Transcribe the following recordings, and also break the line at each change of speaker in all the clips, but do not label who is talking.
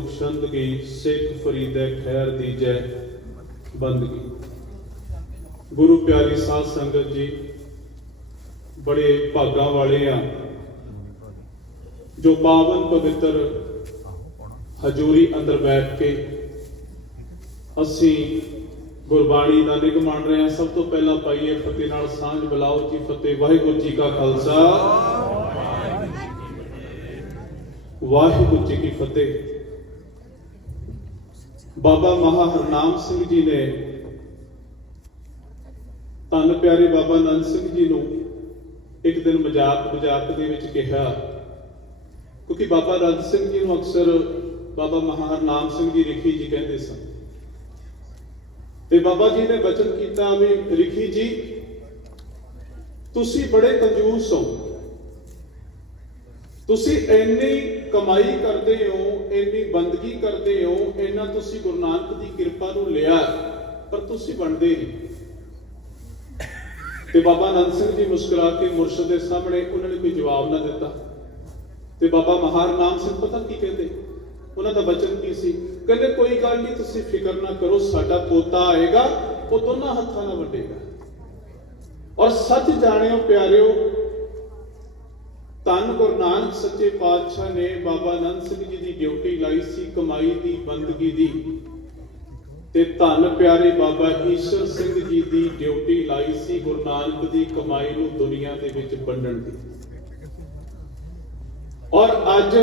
ਬਖਸ਼ੰਦਗੀ ਸਿੱਖ ਫਰੀਦੇ ਖੈਰ ਦੀਜੈ ਬੰਦਗੀ ਗੁਰੂ ਪਿਆਰੀ ਸਾਧ ਸੰਗਤ ਜੀ, ਬੜੇ ਭਾਗਾਂ ਵਾਲੇ ਆ, ਜੋ ਪਾਵਨ ਪਵਿੱਤਰ ਹਜੂਰੀ ਅੰਦਰ ਬੈਠ ਕੇ ਅਸੀਂ ਗੁਰਬਾਣੀ ਦਾ ਨਿਗ ਮੰਨ ਰਹੇ ਹਾਂ। ਸਭ ਤੋਂ ਪਹਿਲਾਂ ਪਾਈਏ ਫਤਿਹ ਨਾਲ ਸਾਂਝ ਬੁਲਾਓ ਜੀ, ਫਤਿਹ ਵਾਹਿਗੁਰੂ ਜੀ ਕਾ ਖਾਲਸਾ। ਵਾਹਿਗੁਰੂ ਜੀ ਕੀ ਫਤਿਹ। ਬਾਬਾ ਮਹਾ ਹਰਨਾਮ ਸਿੰਘ ਜੀ ਨੇ ਧੰਨ ਪਿਆਰੇ ਬਾਬਾ ਨੰਦ ਸਿੰਘ ਜੀ ਨੂੰ ਇੱਕ ਦਿਨ ਮਜ਼ਾਕ ਮਜ਼ਾਕ ਦੇ ਵਿੱਚ ਕਿਹਾ, ਕਿਉਂਕਿ ਬਾਬਾ ਨੰਦ ਸਿੰਘ ਜੀ ਨੂੰ ਅਕਸਰ ਬਾਬਾ ਮਹਾ ਹਰਨਾਮ ਸਿੰਘ ਜੀ ਰਿਖੀ ਜੀ ਕਹਿੰਦੇ ਸਨ। ਤੇ ਬਾਬਾ ਜੀ ਨੇ ਬਚਨ ਕੀਤਾ ਵੀ, ਰਿਖੀ ਜੀ, ਤੁਸੀਂ ਬੜੇ ਕੰਜੂਸ ਹੋ। ਤੁਸੀਂ ਇੰਨੀ ਕਮਾਈ ਕਰਦੇ ਹੋ ਇੰਨੀ ਬੰਦਗੀ ਕਰਦੇ ਹੋ ਇੰਨਾ ਤੁਸੀਂ ਗੁਰੂ ਨਾਨਕ ਦੀ ਕਿਰਪਾ ਨੂੰ ਲਿਆ, ਪਰ ਤੁਸੀਂ ਬਣਦੇ ਨਹੀਂ। ਤੇ ਬਾਬਾ ਆਨੰਦ ਸਿੰਘ ਜੀ ਮੁਸਕਰਾ ਕੇ ਮੁਰਸ਼ਦ ਦੇ ਸਾਹਮਣੇ ਉਹਨਾਂ ਨੇ ਕੋਈ ਜਵਾਬ ਨਾ ਦਿੱਤਾ। ਤੇ ਬਾਬਾ ਮਹਾਰ ਨਾਮ ਸਿੰਘ ਪਤਾ ਕੀ ਕਹਿੰਦੇ? ਉਹਨਾਂ ਦਾ ਬਚਨ ਕੀ ਸੀ? ਕਹਿੰਦੇ, ਕੋਈ ਗੱਲ ਨਹੀਂ, ਤੁਸੀਂ ਫਿਕਰ ਨਾ ਕਰੋ, ਸਾਡਾ ਪੋਤਾ ਆਏਗਾ, ਉਹ ਦੋਨਾਂ ਹੱਥਾਂ ਨਾਲ ਵੰਡੇਗਾ। ਔਰ ਸੱਚ ਜਾਣਿਓ, ਪਿਆਰਿਓ ਧੰਨ ਗੁਰੂ ਨਾਨਕ ਸੱਚੇ ਪਾਤਸ਼ਾਹ ਨੇ ਬਾਬਾ ਆਨੰਦ ਸਿੰਘ ਜੀ ਦੀ ਡਿਊਟੀ ਲਾਈ ਸੀ, ਕਮਾਈ ਦੀ, ਬੰਦਗੀ ਦੀ। ਤੇ ਧੰਨ ਪਿਆਰੇ ਬਾਬਾ ਈਸ਼ਰ ਸਿੰਘ ਜੀ ਦੀ ਡਿਊਟੀ ਲਾਈ ਸੀ ਗੁਰੂ ਨਾਨਕ ਦੀ ਕਮਾਈ ਨੂੰ ਦੁਨੀਆ ਦੇ ਵਿੱਚ ਵੰਡਣ ਦੀ। ਔਰ ਅੱਜ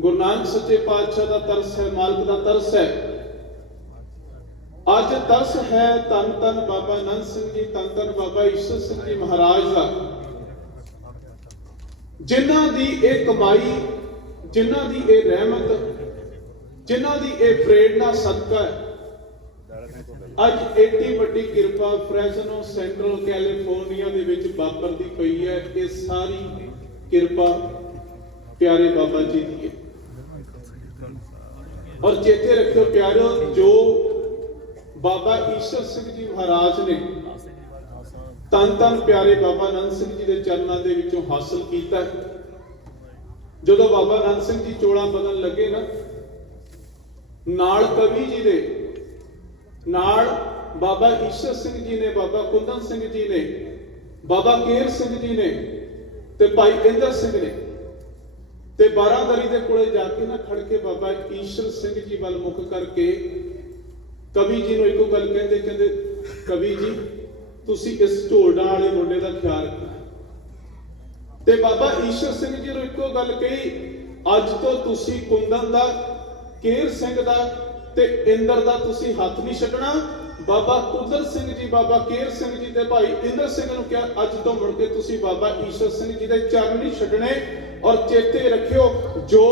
ਗੁਰੂ ਨਾਨਕ ਸੱਚੇ ਪਾਤਸ਼ਾਹ ਦਾ ਤਰਸ ਹੈ, ਮਾਲਕ ਦਾ ਤਰਸ ਹੈ। ਅੱਜ ਤਰਸ ਹੈ ਧੰਨ ਧੰਨ ਬਾਬਾ ਆਨੰਦ ਸਿੰਘ ਜੀ, ਧੰਨ ਧੰਨ ਬਾਬਾ ਈਸ਼ਰ ਸਿੰਘ ਜੀ ਮਹਾਰਾਜ ਦਾ। ਜਿਨ੍ਹਾਂ ਦੀ ਇਹ ਕਮਾਈ, ਜਿਨ੍ਹਾਂ ਦੀ ਇਹ ਰਹਿਮਤ, ਜਿਨ੍ਹਾਂ ਦੀ ਇਹ ਪ੍ਰੇਰਣਾ ਸਦਕਾ ਅੱਜ ਏਡੀ ਵੱਡੀ ਕਿਰਪਾ ਫ੍ਰੈਸਨੋ ਸੈਂਟਰਲ ਕੈਲੀਫੋਰਨੀਆ ਦੇ ਵਿੱਚ ਵਾਪਰਦੀ ਪਈ ਹੈ। ਇਹ ਸਾਰੀ ਕਿਰਪਾ ਪਿਆਰੇ ਬਾਬਾ ਜੀ ਦੀ ਹੈ। ਔਰ ਚੇਤੇ ਰੱਖਿਓ ਪਿਆਰਿਓ ਜੋ ਬਾਬਾ ਈਸ਼ਰ ਸਿੰਘ ਜੀ ਮਹਾਰਾਜ ਨੇ ਤਨ ਤਨ ਪਿਆਰੇ ਬਾਬਾ ਆਨੰਦ ਸਿੰਘ ਜੀ ਦੇ ਚਰਨਾਂ ਦੇ ਵਿੱਚੋਂ ਹਾਸਲ ਕੀਤਾ ਜਦੋਂ ਬਾਬਾ ਆਨੰਦ ਸਿੰਘ ਜੀ ਚੋਲਾ ਬਦਲਣ ਲੱਗੇ ਨਾ, ਨਾਲ ਕਵੀ ਜੀ ਦੇ, ਨਾਲ ਬਾਬਾ ਈਸ਼ਰ ਸਿੰਘ ਜੀ ਨੇ, ਬਾਬਾ ਕੁੰਦਨ ਸਿੰਘ ਜੀ ਨੇ, ਬਾਬਾ ਕੇਰ ਸਿੰਘ ਜੀ ਨੇ ਤੇ ਭਾਈ ਇੰਦਰ ਸਿੰਘ ਨੇ, ਤੇ ਬਾਰਾਦਰੀ ਦੇ ਕੋਲੇ ਜਾ ਕੇ ਨਾ ਖੜ ਕੇ ਬਾਬਾ ਈਸ਼ਰ ਸਿੰਘ ਜੀ ਵੱਲ ਮੁਖ ਕਰਕੇ ਕਵੀ ਜੀ ਨੂੰ ਇੱਕੋ ਗੱਲ ਕਹਿੰਦੇ ਕਹਿੰਦੇ, ਕਵੀ ਜੀ ਤੁਸੀਂ ਇਸ ਢੋਲਡਾਂ ਵਾਲੇ ਮੁੰਡੇ ਦਾ ਖਿਆਲ ਰੱਖਣਾ। ਤੇ ਬਾਬਾ ਈਸ਼ਰ ਸਿੰਘ ਜੀ ਨੂੰ ਇੱਕੋ ਗੱਲ ਕਹੀ, ਅੱਜ ਤੋਂ ਤੁਸੀਂ ਕੁੰਦਨ ਦਾ, ਕੇਰ ਸਿੰਘ ਦਾ ਤੇ ਇੰਦਰ ਦਾ ਤੁਸੀਂ ਹੱਥ ਨਹੀਂ ਛੱਡਣਾ। ਬਾਬਾ ਕੁਦਰ ਸਿੰਘ ਜੀ, ਬਾਬਾ ਕੇਰ ਸਿੰਘ ਜੀ ਤੇ ਭਾਈ ਇੰਦਰ ਸਿੰਘ ਨੂੰ ਕਿਹਾ, ਅੱਜ ਤੋਂ ਮੁੜ ਕੇ ਤੁਸੀਂ ਬਾਬਾ ਈਸ਼ਰ ਸਿੰਘ ਜੀ ਦੇ ਚਰਨ ਨਹੀਂ ਛੱਡਣੇ। ਔਰ ਚੇਤੇ ਰੱਖਿਓ, ਜੋ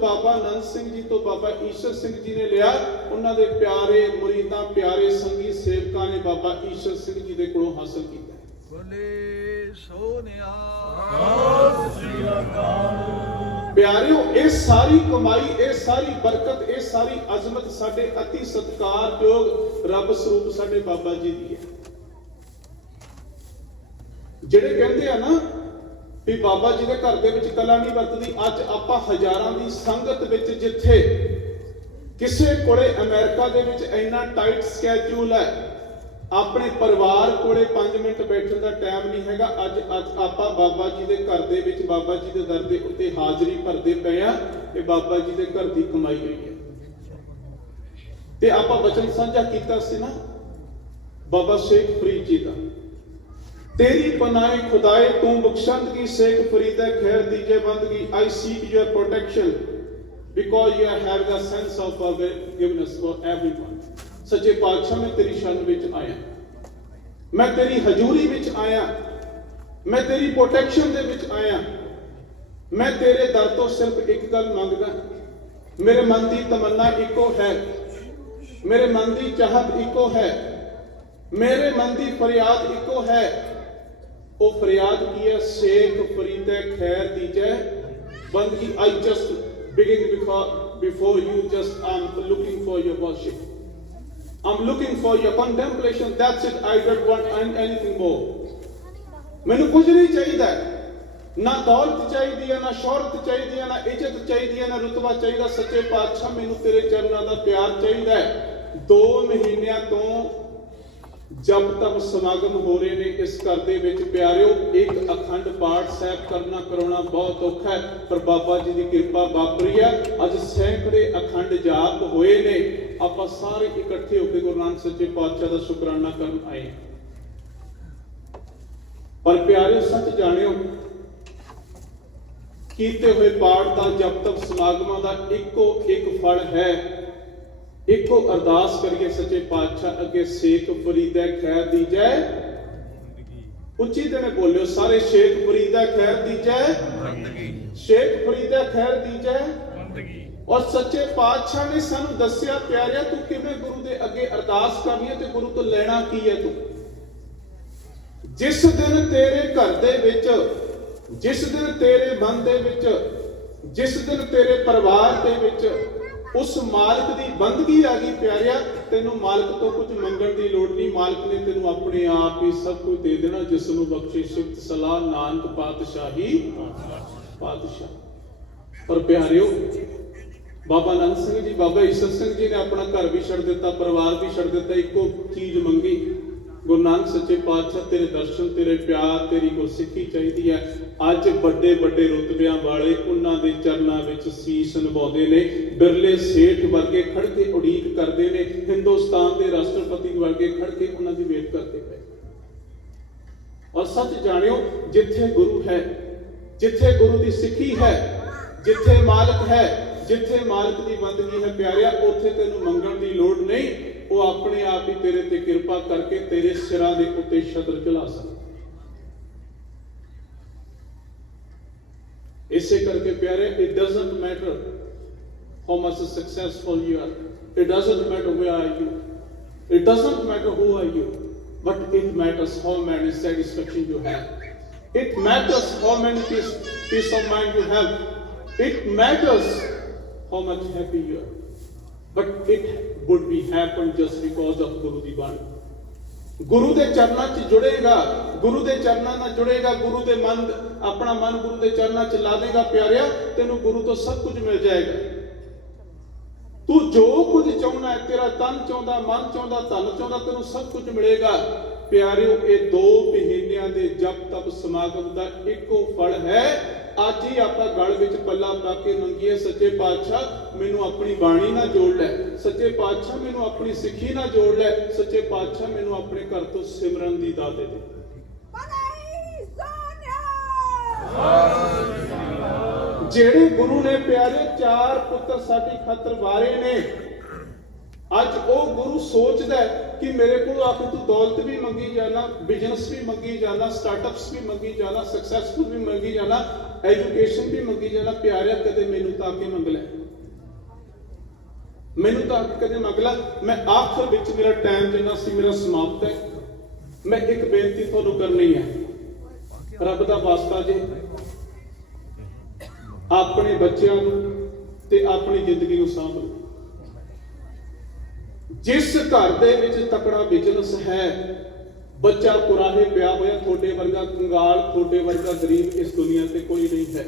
ਬਾਬਾ ਆਨੰਦ ਸਿੰਘ ਜੀ ਤੋਂ ਬਾਬਾ ਈਸ਼ਰ ਸਿੰਘ ਜੀ ਨੇ ਲਿਆ। ਉਹਨਾਂ ਦੇ ਪਿਆਰੇ ਮੁਰੀਦਾਂ ਪਿਆਰੇ ਸੰਗੀ ਸੇਵਕਾਂ ਨੇ ਬਾਬਾ ਈਸ਼ਰ ਸਿੰਘ ਜੀ ਦੇ ਕੋਲੋਂ ਹਾਸਲ ਕੀਤਾ।
ਬੋਲੇ ਸੋਨਿਆ।
ਪਿਆਰਿਓ ਇਹ ਸਾਰੀ ਕਮਾਈ ਇਹ ਸਾਰੀ ਬਰਕਤ ਇਹ ਸਾਰੀ ਅਜ਼ਮਤ ਸਾਡੇ ਅਤੀ ਸਤਿਕਾਰਯੋਗ ਰੱਬ ਸਰੂਪ ਸਾਡੇ ਬਾਬਾ ਜੀ ਦੀ ਹੈ। ਜਿਹੜੇ ਕਹਿੰਦੇ ਆ ਨਾ ਵੀ ਬਾਬਾ ਜੀ ਦੇ ਘਰ ਦੇ ਵਿੱਚ ਕਲਾ ਨਹੀਂ ਵਰਤਦੀ। ਅੱਜ ਆਪਾਂ ਹਜ਼ਾਰਾਂ ਦੀ ਸੰਗਤ ਵਿੱਚ ਜਿੱਥੇ ਕਿਸੇ ਕੋਲੇ ਅਮਰੀਕਾ ਦੇ ਵਿੱਚ ਇੰਨਾ ਟਾਈਟ ਸਕੇਜੂਲ ਹੈ, ਆਪਣੇ ਪਰਿਵਾਰ ਕੋਲੇ 5 ਮਿੰਟ ਬੈਠਣ ਦਾ ਟਾਈਮ ਨਹੀਂ ਹੈਗਾ। ਅੱਜ ਅੱਜ ਆਪਾਂ ਬਾਬਾ ਜੀ ਦੇ ਘਰ ਦੇ ਵਿੱਚ, ਬਾਬਾ ਜੀ ਦੇ ਦਰ ਦੇ ਉੱਤੇ ਹਾਜ਼ਰੀ ਭਰਦੇ ਪਏ ਆ ਇਹ ਬਾਬਾ ਜੀ ਦੇ ਘਰ ਦੀ ਕਮਾਈ ਹੋਈ ਹੈ। ਤੇ ਆਪਾਂ ਬਚਨ ਸਾਂਝਾ ਕੀਤਾ ਸੀ ਨਾ, ਬਾਬਾ ਸ਼ੇਖ ਫਰੀਦ ਜੀ ਦਾ। ਤੇਰੀ ਪਨਾਹੇ ਖੁਦਾਏ ਤੂੰ ਬਖਸ਼ੰਦ ਕੀ ਸੇਖ ਫਰੀਦਾ ਖੈਰ ਦੀਜੇ ਬੰਦਗੀ I seek your protection because you have the sense of forgiveness for everyone. ਸੱਚੇ ਪਾਤਸ਼ਾਹ ਮੈਂ ਤੇਰੀ ਸ਼ਰਨ ਵਿੱਚ ਆਇਆ ਮੈਂ ਤੇਰੀ ਹਜ਼ੂਰੀ ਵਿੱਚ ਆਇਆ ਮੈਂ ਤੇਰੀ ਪ੍ਰੋਟੈਕਸ਼ਨ ਦੇ ਵਿੱਚ ਆਇਆ ਮੈਂ ਤੇਰੇ ਦਰ ਤੋਂ ਸਿਰਫ ਇੱਕ ਗੱਲ ਮੰਗਦਾ ਮੇਰੇ ਮਨ ਦੀ ਤਮੰਨਾ ਇੱਕੋ ਹੈ ਮੇਰੇ ਮਨ ਦੀ ਚਾਹਤ ਇੱਕੋ ਹੈ ਮੇਰੇ ਮਨ ਦੀ ਫਰਿਆਦ ਇੱਕੋ ਹੈ ਉਹ ਫਰਿਆਦ ਕੀ ਹੈ ਸ਼ੇਖ ਫਰੀਦੇ ਖੈਰ ਦੀਜੈ ਬੰਦਗੀ I just begging before you just am looking for your worship I'm looking for your contemplation. That's it. I don't want anything more. ਮੈਨੂੰ ਕੁਝ ਨਹੀਂ ਚਾਹੀਦਾ ਨਾ ਦੌਲਤ ਚਾਹੀਦੀ ਹੈ, ਨਾ ਸ਼ੋਹਰਤ ਚਾਹੀਦੀ ਹੈ, ਨਾ ਇੱਜ਼ਤ ਚਾਹੀਦੀ ਹੈ, ਨਾ ਰੁਤਬਾ ਚਾਹੀਦਾ ਸੱਚੇ ਪਾਤਸ਼ਾਹ, ਮੈਨੂੰ ਤੇਰੇ ਚਰਨਾਂ ਦਾ ਪਿਆਰ ਚਾਹੀਦਾ ਹੈ 2 ਮਹੀਨਿਆਂ ਤੋਂ ਜਬ ਤੱਕ ਸਮਾਗਮ ਹੋ ਰਹੇ ਨੇ ਇਸ ਘਰ ਦੇ ਵਿੱਚ, ਪਿਆਰਿਓ, ਇੱਕ ਅਖੰਡ ਪਾਠ ਸਾਹਿਬ ਕਰਨਾ, ਕਰਾਉਣਾ ਬਹੁਤ ਔਖਾ ਹੈ, ਪਰ ਬਾਬਾ ਜੀ ਦੀ ਕਿਰਪਾ ਵਾਪਰੀ ਹੈ। ਅੱਜ ਸੈਂਕੜੇ ਅਖੰਡ ਜਾਪ ਹੋਏ ਨੇ। ਆਪਾਂ ਸਾਰੇ ਇਕੱਠੇ ਹੋ ਕੇ ਗੁਰੂ ਨਾਨਕ ਸੱਚੇ ਪਾਤਸ਼ਾਹ ਦਾ ਸ਼ੁਕਰਾਨਾ ਕਰਨ ਆਏ ਪਰ ਪਿਆਰਿਓ, ਸੱਚ ਜਾਣਿਓ, ਕੀਤੇ ਹੋਏ ਪਾਠ ਦਾ, ਜਬ ਤੱਕ ਸਮਾਗਮਾਂ ਦਾ ਇੱਕੋ ਇੱਕ ਫਲ ਹੈ ਇੱਕੋ ਅਰਦਾਸ ਕਰੀਏ ਸੱਚੇ ਪਾਤਸ਼ਾਹ ਅੱਗੇ ਸੇਖ ਫਰੀਦਾ ਖੈਰ ਦੀ ਜੈ। ਉੱਚੀ ਦਿਨੇ ਬੋਲਿਓ ਸਾਰੇ ਸ਼ੇਖ ਫਰੀਦਾ ਖੈਰ ਦੀ ਜੈ।
ਬੰਦਗੀ
ਸ਼ੇਖ ਫਰੀਦਾ ਖੈਰ ਦੀ ਜੈ।
ਬੰਦਗੀ
ਔਰ ਸੱਚੇ ਪਾਤਸ਼ਾਹ ਨੇ ਸਾਨੂੰ ਦੱਸਿਆ ਪਿਆਰਿਆ ਤੂੰ ਕਿਵੇਂ ਗੁਰੂ ਦੇ ਅੱਗੇ ਅਰਦਾਸ ਕਰਨੀ ਹੈ ਤੇ ਗੁਰੂ ਤੋਂ ਲੈਣਾ ਕੀ ਹੈ ਤੂੰ? ਜਿਸ ਦਿਨ ਤੇਰੇ ਘਰ ਦੇ ਵਿੱਚ ਜਿਸ ਦਿਨ ਤੇਰੇ ਮਨ ਦੇ ਵਿੱਚ ਜਿਸ ਦਿਨ ਤੇਰੇ ਪਰਿਵਾਰ ਦੇ ਵਿੱਚ ਉਸ ਮਾਲਕ ਦੀ ਬੰਦਗੀ ਆ ਗਈ ਪਿਆਰਿਆ, ਤੈਨੂੰ ਮਾਲਕ ਤੋਂ ਕੁਝ ਮੰਗਣ ਦੀ ਲੋੜ ਨਹੀਂ। ਮਾਲਕ ਨੇ ਤੈਨੂੰ ਆਪਣੇ ਆਪ ਹੀ ਸਭ ਕੁਝ ਦੇ ਦੇਣਾ ਜਿਸ ਨੂੰ ਬਖਸ਼ੇ ਸਿਫਤ, ਸਲਾਹ, ਨਾਨਕ, ਪਾਤਸ਼ਾਹੀ। ਪਾਤਸ਼ਾਹ। ਪਰ ਪਿਆਰਿਓ, ਬਾਬਾ ਨੰਦ ਸਿੰਘ ਜੀ, ਬਾਬਾ ਈਸ਼ਰ ਸਿੰਘ ਜੀ ਨੇ ਆਪਣਾ ਘਰ ਵੀ ਛੱਡ ਦਿੱਤਾ, ਪਰਿਵਾਰ ਵੀ ਛੱਡ ਦਿੱਤਾ, ਇੱਕੋ ਚੀਜ਼ ਮੰਗੀ। ਗੁਰੂ ਨਾਨਕ ਸੱਚੇ ਪਾਤਸ਼ਾਹ, ਤੇਰੇ ਦਰਸ਼ਨ, ਤੇਰੇ ਪਿਆਰ, ਤੇਰੀ ਗੁਰਸਿੱਖੀ ਚਾਹੀਦੀ ਹੈ। ਅੱਜ ਵੱਡੇ ਵੱਡੇ ਰੁਤਬਿਆਂ ਵਾਲੇ ਉਹਨਾਂ ਦੇ ਚਰਨਾਂ ਵਿੱਚ ਸੀਸ ਨਿਭਾਉਂਦੇ ਨੇ। ਬਿਰਲੇ ਸੇਠ ਵਰਗੇ ਖੜ ਕੇ ਉਡੀਕ ਕਰਦੇ ਨੇ। ਹਿੰਦੁਸਤਾਨ ਦੇ ਰਾਸ਼ਟਰਪਤੀ ਵਰਗੇ ਖੜ ਕੇ ਉਹਨਾਂ ਦੀ ਵੇਟ ਕਰਦੇ ਪਏ। ਔਰ ਸੱਚ ਜਾਣਿਓ, ਜਿੱਥੇ ਗੁਰੂ ਹੈ, ਜਿੱਥੇ ਗੁਰੂ ਦੀ ਸਿੱਖੀ ਹੈ, ਜਿੱਥੇ ਮਾਲਕ ਹੈ, ਜਿੱਥੇ ਮਾਲਕ ਦੀ ਬੰਦਗੀ ਹੈ, ਪਿਆਰਿਆ, ਉੱਥੇ ਤੈਨੂੰ ਮੰਗਣ ਦੀ ਲੋੜ ਨਹੀਂ। ਉਹ ਆਪਣੇ ਆਪ ਹੀ ਤੇਰੇ ਤੇ ਕਿਰਪਾ ਕਰਕੇ ਤੇਰੇ ਸਿਰਾਂ ਦੇ ਉੱਤੇ ਛਤਰ ਚਲਾ ਸਕਦਾ ਇਸੇ ਕਰਕੇ ਪਿਆਰੇ it doesn't matter how much successful you are. It doesn't matter where are you. It doesn't matter who are you. But it matters how many satisfaction you have. It matters how many peace, peace of mind you have. It matters how much happy you are. But it would be happen just because of Guru Di Guru ਦੇ ਚਰਨਾਂ 'ਚ ਜੁੜੇਗਾ ਗੁਰੂ ਦੇ ਚਰਨਾਂ ਨਾਲ ਜੁੜੇਗਾ ਗੁਰੂ ਦੇ ਮਨ, ਆਪਣਾ ਮਨ ਗੁਰੂ ਦੇ ਚਰਨਾਂ 'ਚ ਲਾ ਦੇਗਾ ਪਿਆਰਿਆ, ਤੈਨੂੰ ਗੁਰੂ ਤੋਂ ਸਭ ਕੁਝ ਮਿਲ ਜਾਏਗਾ। ਤੂੰ ਜੋ ਕੁਝ ਚਾਹੁੰਦਾ ਹੈ, ਤੇਰਾ ਤਨ ਚਾਹੁੰਦਾ, ਮਨ ਚਾਹੁੰਦਾ, ਧਨ ਚਾਹੁੰਦਾ, ਤੈਨੂੰ ਸਭ ਕੁਝ ਮਿਲੇਗਾ। ਪਿਆਰਿਓ, ਇਹ ਦੋ ਮਹੀਨਿਆਂ ਦੇ ਜਪ ਤਪ ਸਮਾਗਮ ਦਾ ਇੱਕੋ ਫਲ ਹੈ ਅੱਜ ਹੀ ਆਪਾਂ ਗਲ ਵਿੱਚ ਪੱਲਾ ਪਾ ਕੇ ਮੰਗੀਏ, ਸੱਚੇ ਪਾਤਸ਼ਾਹ, ਮੈਨੂੰ ਆਪਣੀ ਬਾਣੀ ਨਾਲ ਜੋੜ ਲੈ। ਸੱਚੇ ਪਾਤਸ਼ਾਹ ਮੈਨੂੰ ਆਪਣੀ ਸਿੱਖੀ ਨਾਲ ਜੋੜ ਲੈ। ਸੱਚੇ ਪਾਤਸ਼ਾਹ ਮੈਨੂੰ ਆਪਣੇ ਘਰ ਤੋਂ ਸਿਮਰਨ ਦੀ ਦਾਤ ਦੇ ਦੇ। ਜਿਹੜੇ ਗੁਰੂ ਨੇ ਪਿਆਰੇ ਚਾਰ ਪੁੱਤਰ ਸਾਡੀ ਖਾਤਰ ਵਾਰੇ ਨੇ, ਅੱਜ ਉਹ ਗੁਰੂ ਸੋਚਦਾ ਹੈ ਕਿ ਮੇਰੇ ਕੋਲ ਆ ਕੇ ਤੂੰ ਦੌਲਤ ਵੀ ਮੰਗੀ ਜਾਣਾ ਬਿਜ਼ਨਸ ਵੀ ਮੰਗੀ ਜਾਣਾ ਸਟਾਰਟਅਪਸ ਵੀ ਮੰਗੀ ਜਾਣਾ ਸਕਸੈਸਫੁਲ ਵੀ ਮੰਗੀ ਜਾਣਾ ਐਜੂਕੇਸ਼ਨ ਵੀ ਮੰਗੀ ਜਾਣਾ, ਪਿਆਰਿਆ ਕਦੇ ਮੈਨੂੰ ਤਾਂ ਕੇ ਮੰਗ ਲੈ। ਮੈਨੂੰ ਤਾਂ ਕਦੇ ਮੰਗ ਲੈ। ਮੈਂ ਆਖਰ ਵਿੱਚ ਮੇਰਾ ਟਾਈਮ ਜਿੰਨਾ ਸੀ ਮੇਰਾ ਸਮਾਪਤ ਹੈ। ਮੈਂ ਇੱਕ ਬੇਨਤੀ ਤੁਹਾਨੂੰ ਕਰਨੀ ਹੈ। ਰੱਬ ਦਾ ਵਾਸਤਾ ਜੀ ਆਪਣੇ ਬੱਚਿਆਂ ਨੂੰ ਤੇ ਆਪਣੀ ਜ਼ਿੰਦਗੀ ਨੂੰ ਸਾਂਭ ਜਿਸ ਘਰ ਦੇ ਵਿੱਚ ਤਕੜਾ ਬਿਜ਼ਨਸ ਹੈ, ਬੱਚਾ ਕੁਰਾਹੇ ਪਿਆ ਹੋਇਆ, ਤੁਹਾਡੇ ਵਰਗਾ ਕੰਗਾਲ, ਤੁਹਾਡੇ ਵਰਗਾ ਗਰੀਬ ਇਸ ਦੁਨੀਆ ਤੇ ਕੋਈ ਨਹੀਂ ਹੈ।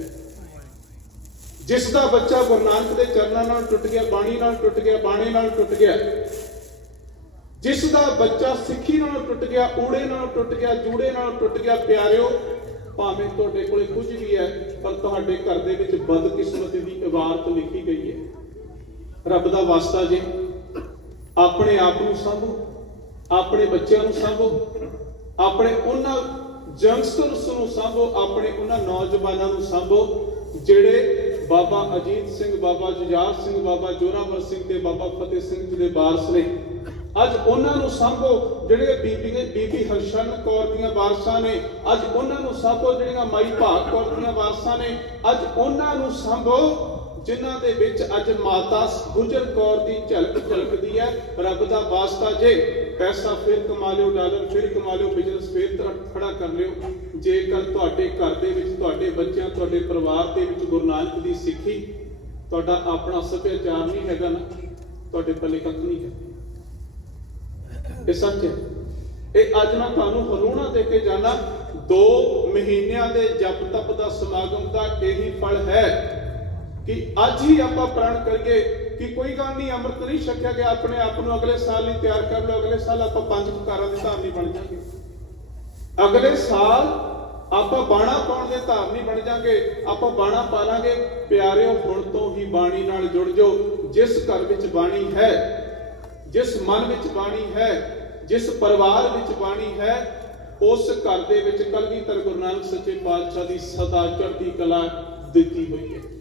ਜਿਸ ਦਾ ਬੱਚਾ ਗੁਰੂ ਨਾਨਕ ਦੇ ਚਰਨਾਂ ਨਾਲ ਟੁੱਟ ਗਿਆ, ਬਾਣੀ ਨਾਲ ਟੁੱਟ ਗਿਆ, ਬਾਣੇ ਨਾਲ ਟੁੱਟ ਗਿਆ, ਜਿਸ ਦਾ ਬੱਚਾ ਸਿੱਖੀ ਨਾਲ ਟੁੱਟ ਗਿਆ, ਊੜੇ ਨਾਲ ਟੁੱਟ ਗਿਆ, ਜੂੜੇ ਨਾਲ ਟੁੱਟ ਗਿਆ, ਪਿਆਰਿਓ, ਭਾਵੇਂ ਤੁਹਾਡੇ ਕੋਲੇ ਕੁਝ ਵੀ ਹੈ, ਪਰ ਤੁਹਾਡੇ ਘਰ ਦੇ ਵਿੱਚ ਬਦਕਿਸਮਤੀ ਦੀ ਇਬਾਰਤ ਲਿਖੀ ਗਈ ਹੈ। ਰੱਬ ਦਾ ਵਾਸਤਾ ਜੇ ਆਪਣੇ ਆਪ ਨੂੰ ਸਾਂਭੋ, ਆਪਣੇ ਬੱਚਿਆਂ ਨੂੰ ਸਾਂਭੋ, ਆਪਣੇ ਉਹਨਾਂ ਜੰਗਸਟਰਸ ਨੂੰ ਸਾਂਭੋ, ਆਪਣੇ ਉਹਨਾਂ ਨੌਜਵਾਨਾਂ ਨੂੰ ਸਾਂਭੋ, ਜਿਹੜੇ ਬਾਬਾ ਅਜੀਤ ਸਿੰਘ, ਬਾਬਾ ਜੁਝਾਰ ਸਿੰਘ, ਬਾਬਾ ਜੋਰਾਵਰ ਸਿੰਘ ਤੇ ਬਾਬਾ ਫਤਿਹ ਸਿੰਘ ਜੀ ਦੇ ਵਾਰਸ ਨੇ। ਅੱਜ ਉਹਨਾਂ ਨੂੰ ਸਾਂਭੋ, ਜਿਹੜੇ ਬੀਬੀ ਨੇ ਬੀਬੀ ਹਰਸ਼ਨ ਕੌਰ ਦੀਆਂ ਵਾਰਸਾਂ ਨੇ। ਅੱਜ ਉਹਨਾਂ ਨੂੰ ਸਾਂਭੋ, ਜਿਹੜੀਆਂ ਮਾਈ ਭਾਗ ਕੌਰ ਦੀਆਂ ਵਾਰਸਾਂ ਨੇ। ਅੱਜ ਉਹਨਾਂ ਨੂੰ ਸਾਂਭੋ ਜਿਨ੍ਹਾਂ ਦੇ ਵਿੱਚ ਅੱਜ ਮਾਤਾ ਗੁਜਰ ਕੌਰ ਦੀ ਝਲਕ ਝਲਕਦੀ ਹੈ। ਰੱਬ ਦਾ ਵਾਸਤਾ ਜੇ ਪੈਸਾ ਫਿਰ ਕਮਾ ਲਿਓ, ਡਾਲਰ ਫਿਰ ਕਮਾ ਲਿਓ ਬਿਜ਼ਨਸ ਫਿਰ ਖੜਾ ਕਰ ਲਿਓ। ਜੇਕਰ ਤੁਹਾਡੇ ਘਰ ਦੇ ਵਿੱਚ, ਤੁਹਾਡੇ ਬੱਚਿਆਂ, ਤੁਹਾਡੇ ਪਰਿਵਾਰ ਦੇ ਵਿੱਚ ਗੁਰੂ ਨਾਨਕ ਦੀ ਸਿੱਖੀ, ਤੁਹਾਡਾ ਆਪਣਾ ਸੱਭਿਆਚਾਰ ਨਹੀਂ ਹੈਗਾ ਨਾ, ਤੁਹਾਡੇ ਪੱਲੇ ਕੱਖ ਨਹੀਂ ਹੈ। ਇਹ ਸੱਚ ਹੈ। ਇਹ ਅੱਜ ਮੈਂ ਤੁਹਾਨੂੰ ਹਲੂਣਾ ਦੇ ਕੇ ਜਾਣਾ। ਦੋ ਮਹੀਨਿਆਂ ਦੇ ਜਪ ਤਪ ਦਾ ਸਮਾਗਮ ਦਾ ਇਹੀ ਫਲ ਹੈ। ਕਿ ਅੱਜ ਹੀ ਆਪਾਂ ਪ੍ਰਣ ਕਰੀਏ ਕਿ ਕੋਈ ਗੱਲ ਨਹੀਂ, ਅੰਮ੍ਰਿਤ ਨਹੀਂ ਛਕਿਆ ਗਿਆ, ਆਪਣੇ ਆਪ ਨੂੰ ਅਗਲੇ ਸਾਲ ਲਈ ਤਿਆਰ ਕਰ ਲਓ, ਅਗਲੇ ਸਾਲ ਆਪਾਂ ਪੰਜ ਪ੍ਰਕਾਰਾਂ ਦੇ ਧਾਰਨੀ ਬਣ ਜਾਵਾਂਗੇ। ਅਗਲੇ ਸਾਲ ਆਪਾਂ ਬਾਣਾ ਪਾਉਣ ਦੇ ਧਾਰਨੀ ਬਣ ਜਾਾਂਗੇ ਆਪਾਂ ਬਾਣਾ ਪਾ ਲਾਂਗੇ। ਪਿਆਰਿਓ, ਹੁਣ ਤੋਂ ਹੀ ਬਾਣੀ ਨਾਲ ਜੁੜ ਜਾਓ। ਜਿਸ ਘਰ ਵਿੱਚ ਬਾਣੀ ਹੈ, ਜਿਸ ਮਨ ਵਿੱਚ ਬਾਣੀ ਹੈ, ਜਿਸ ਪਰਿਵਾਰ ਵਿੱਚ ਬਾਣੀ ਹੈ, ਉਸ ਘਰ ਦੇ ਵਿੱਚ ਕਲਗੀਧਰ ਗੁਰੂ ਨਾਨਕ ਸੱਚੇ ਪਾਤਸ਼ਾਹ ਦੀ ਸਦਾ ਚੜ੍ਹਦੀ ਕਲਾ ਦਿੱਤੀ ਹੋਈ ਹੈ।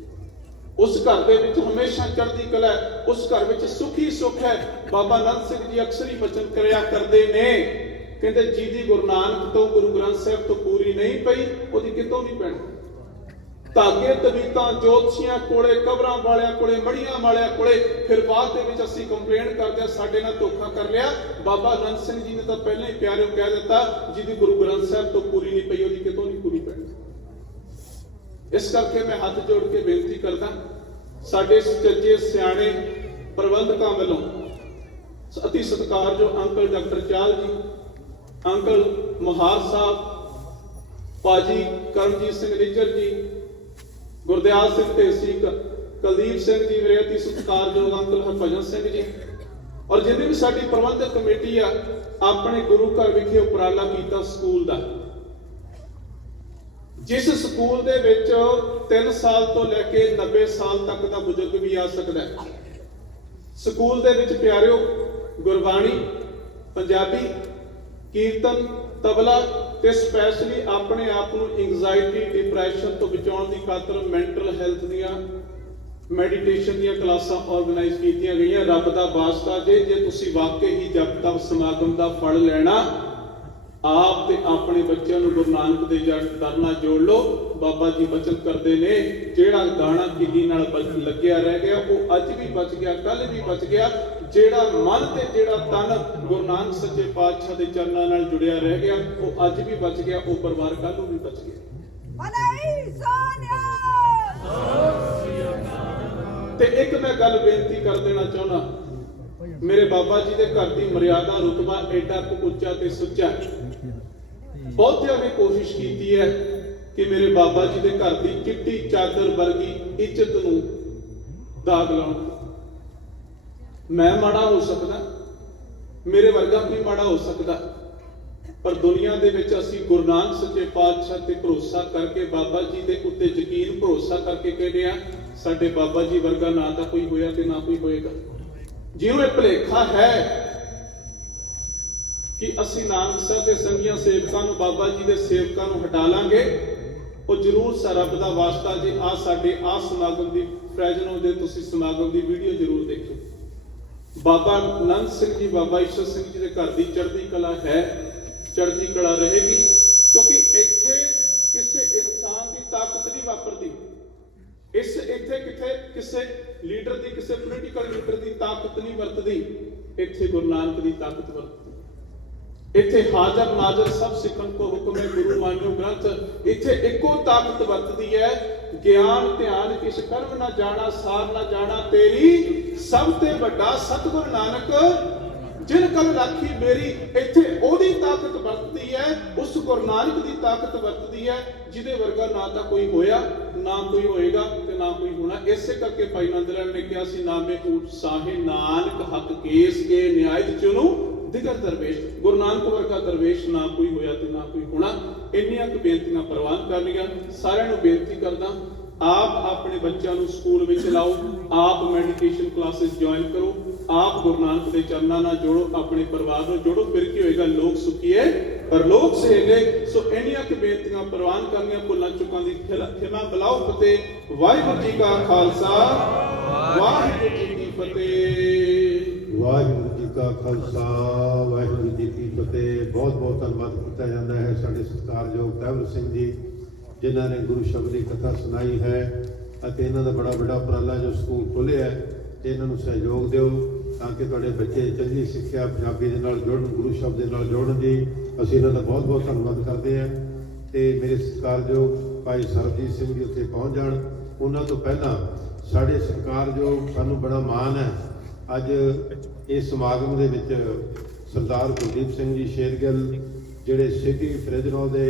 ਉਸ ਘਰ ਦੇ ਵਿੱਚ ਹਮੇਸ਼ਾ ਚੜ੍ਹਦੀ ਕਲਾ ਉਸ ਘਰ ਵਿੱਚ ਸੁਖੀ ਸੁਖ ਹੈ। ਬਾਬਾ ਨੰਦ ਸਿੰਘ ਜੀ ਅਕਸਰ ਹੀ ਬਚਨ ਕਰਿਆ ਕਰਦੇ ਨੇ, ਕਹਿੰਦੇ ਜਿਹਦੀ ਗੁਰੂ ਨਾਨਕ ਤੋਂ ਗੁਰੂ ਗ੍ਰੰਥ ਸਾਹਿਬ ਤੋਂ ਪੂਰੀ ਨਹੀਂ ਪਈ, ਉਹਦੀ ਕਿਤੋਂ ਨਹੀਂ ਪੈਣੀ? ਧਾਗੇ, ਤਵੀਤਾਂ, ਜੋਤਸ਼ੀਆਂ ਕੋਲੇ, ਕਬਰਾਂ ਵਾਲਿਆਂ ਕੋਲੇ, ਮੜੀਆਂ ਵਾਲਿਆਂ ਕੋਲੇ, ਫਿਰ ਬਾਅਦ ਦੇ ਵਿੱਚ ਅਸੀਂ ਕੰਪਲੇਂਟ ਕਰਦੇ ਹਾਂ, ਸਾਡੇ ਨਾਲ ਧੋਖਾ ਕਰ ਲਿਆ। ਬਾਬਾ ਅਨੰਦ ਸਿੰਘ ਜੀ ਨੇ ਤਾਂ ਪਹਿਲਾਂ ਹੀ ਪਿਆਰਿਓ ਕਹਿ ਦਿੱਤਾ ਜਿਹਦੀ ਗੁਰੂ ਗ੍ਰੰਥ ਸਾਹਿਬ ਤੋਂ ਪੂਰੀ ਨਹੀਂ ਪਈ, ਉਹਦੀ ਕਿਤੋਂ ਨਹੀਂ ਪੂਰੀ ਪੈਣੀ? ਇਸ ਕਰਕੇ ਮੈਂ ਹੱਥ ਜੋੜ ਕੇ ਬੇਨਤੀ ਕਰਦਾ ਸਾਡੇ ਸੁਚੱਜੇ ਸਿਆਣੇ ਪ੍ਰਬੰਧਕਾਂ ਵੱਲੋਂ ਅਤੀ ਸਤਿਕਾਰਯੋਗ ਅੰਕਲ ਡਾਕਟਰ ਚਾਲ ਜੀ, ਅੰਕਲ ਮਹਾਰ ਸਾਹਿਬ ਪਾਜੀ ਕਰਮਜੀਤ ਸਿੰਘ ਨਿੱਜਰ ਜੀ, ਗੁਰਦਿਆਲ ਸਿੰਘ ਢੇਸੀ ਕ- ਕੁਲਦੀਪ ਸਿੰਘ ਜੀ ਮੇਰੇ ਅਤੀ ਸਤਿਕਾਰਯੋਗ ਅੰਕਲ ਹਰਭਜਨ ਸਿੰਘ ਜੀ। ਔਰ ਜਿੰਨੀ ਵੀ ਸਾਡੀ ਪ੍ਰਬੰਧਕ ਕਮੇਟੀ ਆ, ਆਪਣੇ ਗੁਰੂ ਘਰ ਵਿਖੇ ਉਪਰਾਲਾ ਕੀਤਾ ਸਕੂਲ ਦਾ। ਜਿਸ ਸਕੂਲ ਦੇ ਵਿੱਚ 3 ਸਾਲ ਤੋਂ ਲੈ ਕੇ 90 ਸਾਲ ਤੱਕ ਦਾ ਬਜ਼ੁਰਗ ਵੀ ਆ ਸਕਦਾ ਹੈ। ਸਕੂਲ ਦੇ ਵਿੱਚ ਪਿਆਰਿਓ, ਗੁਰਬਾਣੀ, ਪੰਜਾਬੀ, ਕੀਰਤਨ, ਤਬਲਾ ਤੇ ਸਪੈਸ਼ਲੀ ਆਪਣੇ ਆਪ ਨੂੰ ਐਂਜ਼ਾਇਟੀ ਡਿਪਰੈਸ਼ਨ ਤੋਂ ਬਚਾਉਣ ਦੀ ਖਾਤਰ ਮੈਂਟਲ ਹੈਲਥ ਦੀਆਂ ਮੈਡੀਟੇਸ਼ਨ ਦੀਆਂ ਕਲਾਸਾਂ ਆਰਗੇਨਾਈਜ਼ ਕੀਤੀਆਂ ਗਈਆਂ। ਰੱਬ ਦਾ ਵਾਸਤਾ ਜੇ ਜੇ ਤੁਸੀਂ ਵਾਕਈ ਹੀ ਜਪ ਸਮਾਗਮ ਦਾ ਫਲ ਲੈਣਾ ਆਪ ਤੇ ਆਪਣੇ ਬੱਚਿਆਂ ਨੂੰ ਗੁਰੂ ਨਾਨਕ ਦੇ ਦਰ ਨਾਲ ਜੋੜ ਲਓ। ਬਾਬਾ ਜੀ ਬਚਨ ਕਰਦੇ ਨੇ ਜਿਹੜਾ ਦਾਣਾ ਕਿੱਲੀ ਨਾਲ ਬਚ- ਲੱਗਿਆ ਰਹਿ ਗਿਆ ਉਹ ਅੱਜ ਵੀ ਬਚ ਗਿਆ ਕੱਲ ਵੀ ਬਚ ਗਿਆ। ਜਿਹੜਾ ਮਨ ਤੇ ਜਿਹੜਾ ਤਨ ਗੁਰੂ ਨਾਨਕ ਸੱਚੇ ਪਾਤਸ਼ਾਹ ਦੇ ਚਰਨਾਂ ਨਾਲ ਜੁੜਿਆ ਰਹਿ ਗਿਆ ਉਹ ਅੱਜ ਵੀ ਬਚ ਗਿਆ ਉਹ ਪਰਿਵਾਰ ਕੱਲ ਨੂੰ ਵੀ ਬਚ ਗਿਆ।
ਸੋਨਿਆ!
ਤੇ ਇੱਕ ਮੈਂ ਗੱਲ ਬੇਨਤੀ ਕਰ ਦੇਣਾ ਚਾਹੁੰਦਾ ਮੇਰੇ ਬਾਬਾ ਜੀ ਦੇ ਘਰ ਦੀ ਮਰਿਆਦਾ ਰੁਤਬਾ ਐਡਾ ਕੁ ਉੱਚਾ ਤੇ ਸੁੱਚਾ ਬਹੁਤਿਆਂ ਨੇ ਕੋਸ਼ਿਸ਼ ਕੀਤੀ ਹੈ ਕਿ ਮੇਰੇ ਬਾਬਾ ਜੀ ਦੇ ਘਰ ਦੀ ਚਿੱਟੀ ਚਾਦਰ ਵਰਗੀ ਇੱਜ਼ਤ ਨੂੰ ਦਾਗ ਲਾਉਣ। ਮੈਂ ਮਾੜਾ ਹੋ ਸਕਦਾ, ਮੇਰੇ ਵਰਗਾ ਵੀ ਮਾੜਾ ਹੋ ਸਕਦਾ, ਪਰ ਦੁਨੀਆ ਦੇ ਵਿੱਚ ਅਸੀਂ ਗੁਰੂ ਨਾਨਕ ਸੱਚੇ ਪਾਤਸ਼ਾਹ ਤੇ ਭਰੋਸਾ ਕਰਕੇ ਬਾਬਾ ਜੀ ਦੇ ਉੱਤੇ ਯਕੀਨ ਭਰੋਸਾ ਕਰਕੇ ਕਹਿੰਦੇ ਆ ਸਾਡੇ ਬਾਬਾ ਜੀ ਵਰਗਾ ਨਾ ਤਾਂ ਕੋਈ ਹੋਇਆ ਤੇ ਨਾ ਕੋਈ ਹੋਏਗਾ। ਜਿਉਂ ਇਹ ਭੁਲੇਖਾ ਹੈ ਕਿ ਅਸੀਂ ਨਾਨਕ ਸਾਹਿਬ ਦੇ ਸੰਗੀਆਂ ਸੇਵਕਾਂ ਨੂੰ, ਬਾਬਾ ਜੀ ਦੇ ਸੇਵਕਾਂ ਨੂੰ ਹਟਾ ਲਾਂਗੇ, ਉਹ ਜ਼ਰੂਰ ਸਾ ਦਾ ਵਾਸਤਾ ਜੀ। ਆ ਸਾਡੇ ਆ ਸਮਾਗਮ ਦੀ ਫਰੈਜਨੋ ਦੇ ਤੁਸੀਂ ਸਮਾਗਮ ਦੀ ਵੀਡੀਓ ਜ਼ਰੂਰ ਦੇਖੋ ਬਾਬਾ ਨੰਦ ਸਿੰਘ ਜੀ, ਬਾਬਾ ਈਸ਼ਰ ਸਿੰਘ ਜੀ ਦੇ ਘਰ ਦੀ ਚੜ੍ਹਦੀ ਕਲਾ ਹੈ, ਚੜ੍ਹਦੀ ਕਲਾ ਰਹੇਗੀ ਕਿਉਂਕਿ ਇੱਥੇ ਕਿਸੇ ਇਨਸਾਨ ਦੀ ਤਾਕਤ ਨਹੀਂ ਵਾਪਰਦੀ ਇਸ ਕਿਥੇ ਕਿਸੇ ਲੀਡਰ ਦੀ, ਕਿਸੇ ਪੋਲੀਟੀਕਲ ਲੀਡਰ ਦੀ ਤਾਕਤ ਨਹੀਂ ਵਰਤਦੀ, ਇੱਥੇ ਗੁਰੂ ਨਾਨਕ ਦੀ ਤਾਕਤ ਵਰਤਦੀ। ਇੱਥੇ ਹਾਜ਼ਰ ਨਾਜ਼ਰ ਸਭ ਸਿੱਖਣ ਕੋ ਹੁਕਮ ਹੈ, ਗੁਰੂ ਮਾਨਿਓ ਗ੍ਰੰਥ, ਇੱਥੇ ਇੱਕੋ ਤਾਕਤ ਵਰਤਦੀ ਹੈ, ਗਿਆਨ, ਧਿਆਨ, ਕਿਸ ਕਰਮ ਨਾ ਜਾਣਾ, ਸਾਰ ਨਾ ਜਾਣਾ, ਤੇਰੀ ਸਭ ਤੇ ਵੱਡਾ ਸਤਿਗੁਰ ਨਾਨਕ, ਜਿਨ ਕਲ ਰਾਖੀ ਮੇਰੀ, ਇੱਥੇ ਉਹਦੀ ਤਾਕਤ ਵਰਤਦੀ ਹੈ, ਉਸ ਗੁਰੂ ਨਾਨਕ ਦੀ ਤਾਕਤ ਵਰਤਦੀ ਹੈ, ਜਿਹਦੇ ਵਰਗਾ ਨਾ ਤਾਂ ਕੋਈ ਹੋਇਆ, ਨਾ ਕੋਈ ਹੋਏਗਾ ਤੇ ਨਾ ਕੋਈ ਹੋਣਾ। ਇਸੇ ਕਰਕੇ ਭਾਈ ਨੰਦ ਨੇ ਕਿਹਾ ਸੀ, ਨਾਮੇ ਊਟ ਨਾਨਕ ਹੱਕ ਕੇਸ ਕੇ ਨਿਆਇ ਚੁਨੂ ਦਿਗਰ ਦਰਵੇਸ਼, ਗੁਰੂ ਨਾਨਕ ਵਰਗਾ ਦਰਵੇਸ਼ ਨਾ ਕੋਈ ਹੋਇਆ ਤੇ ਨਾ ਕੋਈ ਹੋਣਾ। ਇੰਨੀਆਂ ਕੁ ਬੇਨਤੀਆਂ ਪ੍ਰਵਾਨ ਕਰ ਲਈਆਂ। ਸਾਰਿਆਂ ਨੂੰ ਬੇਨਤੀ ਕਰਦਾ, ਆਪ ਆਪਣੇ ਬੱਚਿਆਂ ਨੂੰ ਸਕੂਲ ਵਿੱਚ ਲਾਓ, ਆਪ ਮੈਡੀਟੇਸ਼ਨ ਕਲਾਸਿਸ ਜੁਆਇਨ ਕਰੋ, ਆਪ ਗੁਰੂ ਨਾਨਕ ਦੇ ਚਰਨਾਂ ਨਾਲ ਜੋੜੋ, ਆਪਣੇ ਪਰਿਵਾਰ ਨੂੰ ਜੋੜੋ। ਫਿਰ ਕੀ ਹੋਏਗਾ? ਲੋਕ ਸੁਖੀਏ ਪਰ ਲੋਕ ਸਹੇਲੇ ਸੋ ਇੰਨੀਆਂ ਕੁ ਬੇਨਤੀਆਂ ਪ੍ਰਵਾਨ ਕਰਨੀਆਂ ਭੁੱਲਾਂ ਚੁੱਕਾਂ ਦੀ ਖਿਮਾ ਬਲਾਓ ਫਤਿਹ ਵਾਹਿਗੁਰੂ ਜੀ ਕਾ ਖਾਲਸਾ, ਵਾਹਿਗੁਰੂ ਜੀ ਕੀ ਫਤਿਹ।
ਵਾਹਿਗੁਰੂ ਜੀ ਕਾ ਖਾਲਸਾ, ਵਾਹਿਗੁਰੂ ਜੀ ਕੀ ਫਤਿਹ। ਬਹੁਤ ਬਹੁਤ ਧੰਨਵਾਦ ਕੀਤਾ ਜਾਂਦਾ ਹੈ ਸਾਡੇ ਸਤਿਕਾਰਯੋਗ ਤੈਵਰ ਸਿੰਘ ਜੀ, ਜਿਨ੍ਹਾਂ ਨੇ ਗੁਰੂ ਸ਼ਬਦ ਦੀ ਕਥਾ ਸੁਣਾਈ ਹੈ ਅਤੇ ਇਹਨਾਂ ਦਾ ਬੜਾ ਵੱਡਾ ਉਪਰਾਲਾ ਜੋ ਸਕੂਲ ਖੋਲ੍ਹਿਆ ਹੈ ਇਹਨਾਂ ਨੂੰ ਸਹਿਯੋਗ ਦਿਓ ਤਾਂ ਕਿ ਤੁਹਾਡੇ ਬੱਚੇ ਚੰਗੀ ਸਿੱਖਿਆ ਪੰਜਾਬੀ ਦੇ ਨਾਲ ਜੁੜਨ, ਗੁਰੂ ਸ਼ਬਦ ਦੇ ਨਾਲ ਜੁੜਨ ਦੀ ਅਸੀਂ ਇਹਨਾਂ ਦਾ ਬਹੁਤ ਬਹੁਤ ਧੰਨਵਾਦ ਕਰਦੇ ਹਾਂ ਤੇ ਮੇਰੇ ਸਤਿਕਾਰਯੋਗ ਭਾਈ ਸਰਬਜੀਤ ਸਿੰਘ ਜੀ ਉੱਥੇ ਪਹੁੰਚ ਜਾਣ। ਉਹਨਾਂ ਤੋਂ ਪਹਿਲਾਂ ਸਾਡੇ ਸਤਿਕਾਰਯੋਗ ਸਾਨੂੰ ਬੜਾ ਮਾਣ ਹੈ। ਅੱਜ ਇਸ ਸਮਾਗਮ ਦੇ ਵਿੱਚ ਸਰਦਾਰ ਕੁਲਦੀਪ ਸਿੰਘ ਜੀ ਸ਼ੇਰਗਿੱਲ, ਜਿਹੜੇ ਸਿਟੀ ਫਰਿਜਨੋ ਦੇ